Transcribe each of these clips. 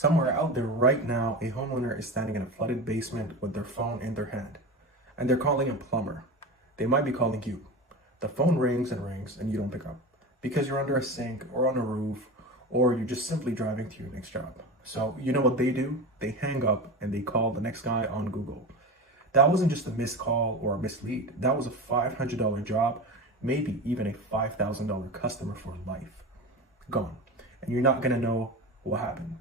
Somewhere out there right now, a homeowner is standing in a flooded basement with their phone in their hand, and they're calling a plumber. They might be calling you. The phone rings and you don't pick up because you're under a sink or on a roof, or you're just simply driving to your next job. So you know what they do? They hang up and they call the next guy on Google. That wasn't just a missed call or a mislead. That was a $500 job, maybe even a $5,000 customer for life. Gone. And you're not gonna know what happened.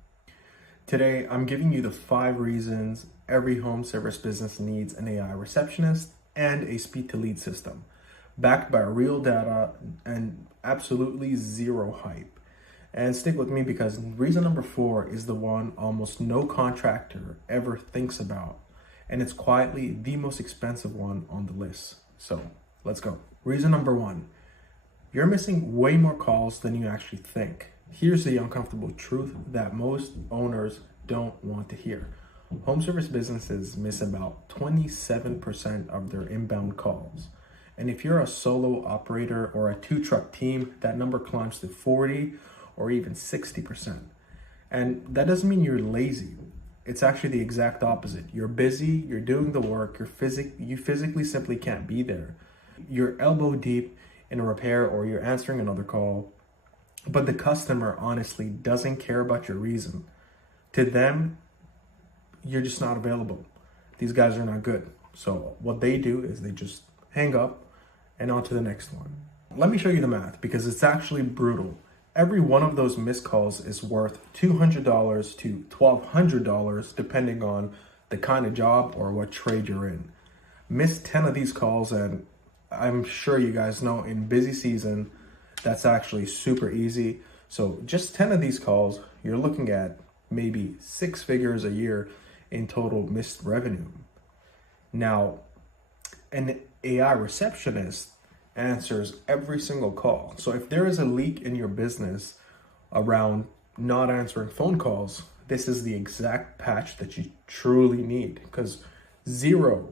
Today, I'm giving you the 5 reasons every home service business needs an AI receptionist and a speed to lead system, backed by real data and absolutely zero hype. And stick with me because reason number 4 is the one almost no contractor ever thinks about. And it's quietly the most expensive one on the list. So let's go. Reason number 1, you're missing way more calls than you actually think. Here's the uncomfortable truth that most owners don't want to hear. Home service businesses miss about 27% of their inbound calls. And if you're a solo operator or a 2-truck team, that number climbs to 40 or even 60%. And that doesn't mean you're lazy. It's actually the exact opposite. You're busy, you're doing the work, you physically simply can't be there. You're elbow deep in a repair or you're answering another call, but the customer honestly doesn't care about your reason. To them, you're just not available. These guys are not good. So what they do is they just hang up and on to the next one. Let me show you the math because it's actually brutal. Every one of those missed calls is worth $200 to $1,200 depending on the kind of job or what trade you're in. Miss 10 of these calls and I'm sure you guys know in busy season, that's actually super easy. So just 10 of these calls, you're looking at maybe 6 figures a year in total missed revenue. Now, an AI receptionist answers every single call. So if there is a leak in your business around not answering phone calls, this is the exact patch that you truly need because 0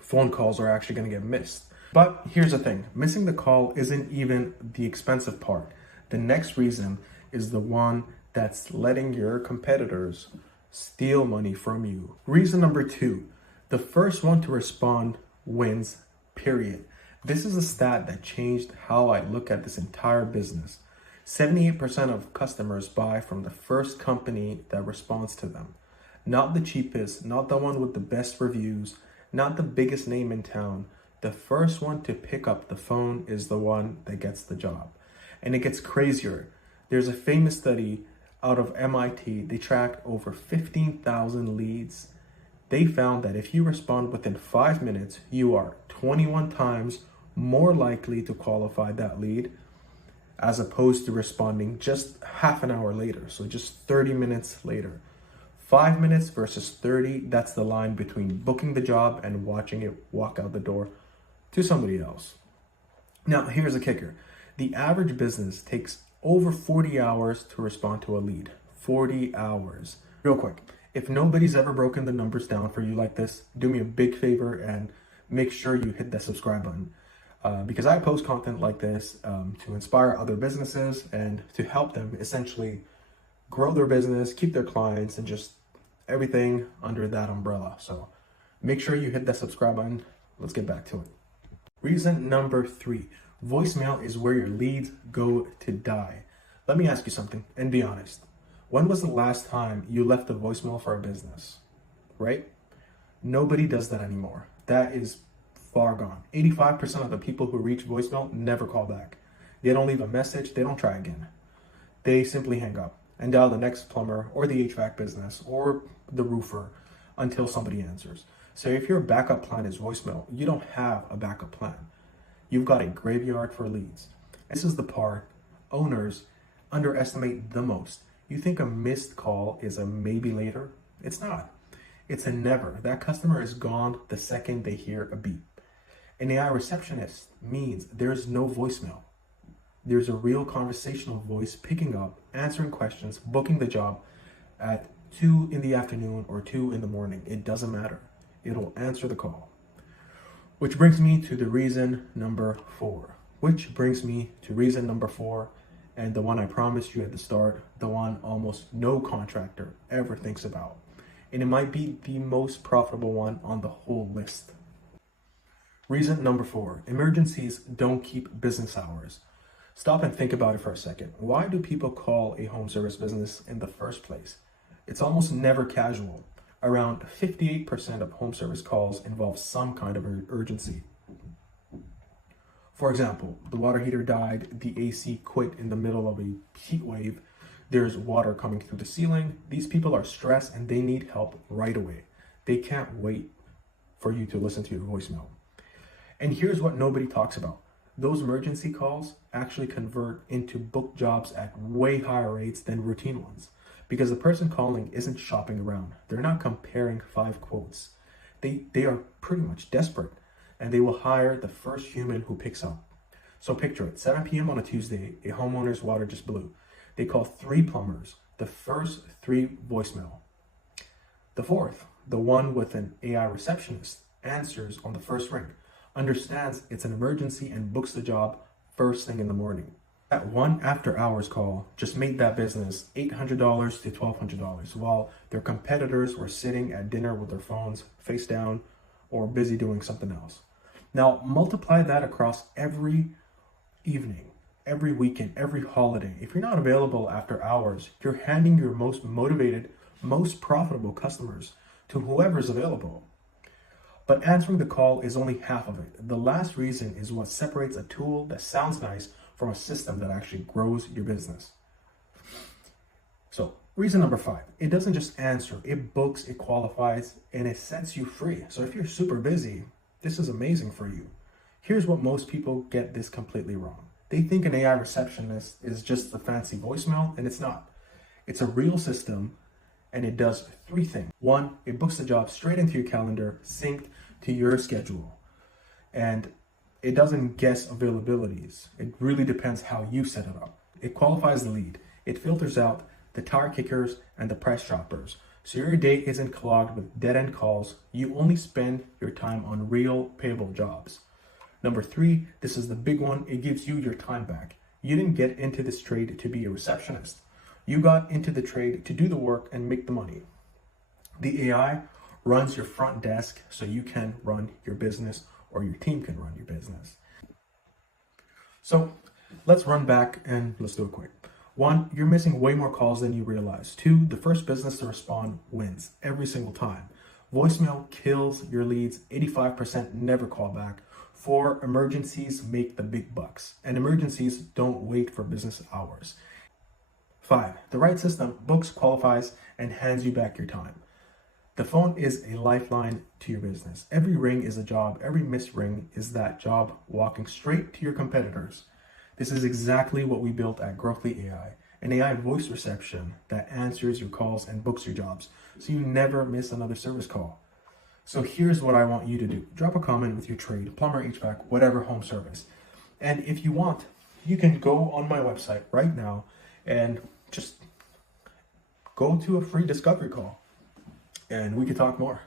phone calls are actually going to get missed. But here's the thing, missing the call isn't even the expensive part. The next reason is the one that's letting your competitors steal money from you. Reason number 2, the first one to respond wins, period. This is a stat that changed how I look at this entire business. 78% of customers buy from the first company that responds to them. Not the cheapest, not the one with the best reviews, not the biggest name in town. The first one to pick up the phone is the one that gets the job. And it gets crazier. There's a famous study out of MIT. They tracked over 15,000 leads. They found that if you respond within 5 minutes, you are 21 times more likely to qualify that lead as opposed to responding just half an hour later. So just 30 minutes later. 5 minutes versus 30, that's the line between booking the job and watching it walk out the door to somebody else. Now, here's a kicker. The average business takes over 40 hours to respond to a lead. 40 hours. Real quick, if nobody's ever broken the numbers down for you like this, do me a big favor and make sure you hit that subscribe button. Because I post content like this to inspire other businesses and to help them essentially grow their business, keep their clients, and just everything under that umbrella. So make sure you hit that subscribe button. Let's get back to it. Reason number 3, voicemail is where your leads go to die. Let me ask you something and be honest. When was the last time you left a voicemail for a business, right? Nobody does that anymore. That is far gone. 85% of the people who reach voicemail never call back. They don't leave a message. They don't try again. They simply hang up and dial the next plumber or the HVAC business or the roofer until somebody answers. So if your backup plan is voicemail, you don't have a backup plan. You've got a graveyard for leads. This is the part owners underestimate the most. You think a missed call is a maybe later? It's not. It's a never. That customer is gone the second they hear a beep. An AI receptionist means there's no voicemail. There's a real conversational voice picking up, answering questions, booking the job at 2 in the afternoon or 2 in the morning. It doesn't matter. It'll answer the call. Which brings me to reason number 4. and the one I promised you at the start, the one almost no contractor ever thinks about. And it might be the most profitable one on the whole list. Reason number 4, emergencies don't keep business hours. Stop and think about it for a second. Why do people call a home service business in the first place? It's almost never casual. Around 58% of home service calls involve some kind of urgency. For example, the water heater died, the AC quit in the middle of a heat wave, there's water coming through the ceiling. These people are stressed and they need help right away. They can't wait for you to listen to your voicemail. And here's what nobody talks about. Those emergency calls actually convert into book jobs at way higher rates than routine ones, because the person calling isn't shopping around. They're not comparing 5 quotes. They are pretty much desperate, and they will hire the first human who picks up. So picture it, 7 p.m. on a Tuesday, a homeowner's water just blew. They call 3 plumbers, the first 3 voicemail. The fourth, the one with an AI receptionist, answers on the first ring, understands it's an emergency and books the job first thing in the morning. That one after hours call just made that business $800 to $1,200 while their competitors were sitting at dinner with their phones face down or busy doing something else. Now multiply that across every evening, every weekend, every holiday. If you're not available after hours, you're handing your most motivated, most profitable customers to whoever's available. But answering the call is only half of it. The last reason is what separates a tool that sounds nice from a system that actually grows your business. So reason number 5, it doesn't just answer, it books, it qualifies, and it sets you free. So if you're super busy, this is amazing for you. Here's what most people get this completely wrong. They think an AI receptionist is just a fancy voicemail, and it's not. It's a real system, and it does 3 things. 1, it books the job straight into your calendar, synced to your schedule. And it doesn't guess availabilities. It really depends how you set it up. It qualifies the lead. It filters out the tire kickers and the price shoppers. So your day isn't clogged with dead-end calls. You only spend your time on real payable jobs. Number 3, this is the big one. It gives you your time back. You didn't get into this trade to be a receptionist. You got into the trade to do the work and make the money. The AI runs your front desk so you can run your business or your team can run your business. So let's run back and let's do it quick. 1, you're missing way more calls than you realize. 2, the first business to respond wins every single time. Voicemail kills your leads. 85% never call back. 4, emergencies make the big bucks, and emergencies don't wait for business hours. 5, the right system books, qualifies, and hands you back your time. The phone is a lifeline to your business. Every ring is a job. Every missed ring is that job walking straight to your competitors. This is exactly what we built at Growthly AI, an AI voice reception that answers your calls and books your jobs, so you never miss another service call. So here's what I want you to do. Drop a comment with your trade, plumber, HVAC, whatever home service. And if you want, you can go on my website right now and just go to a free discovery call and we can talk more.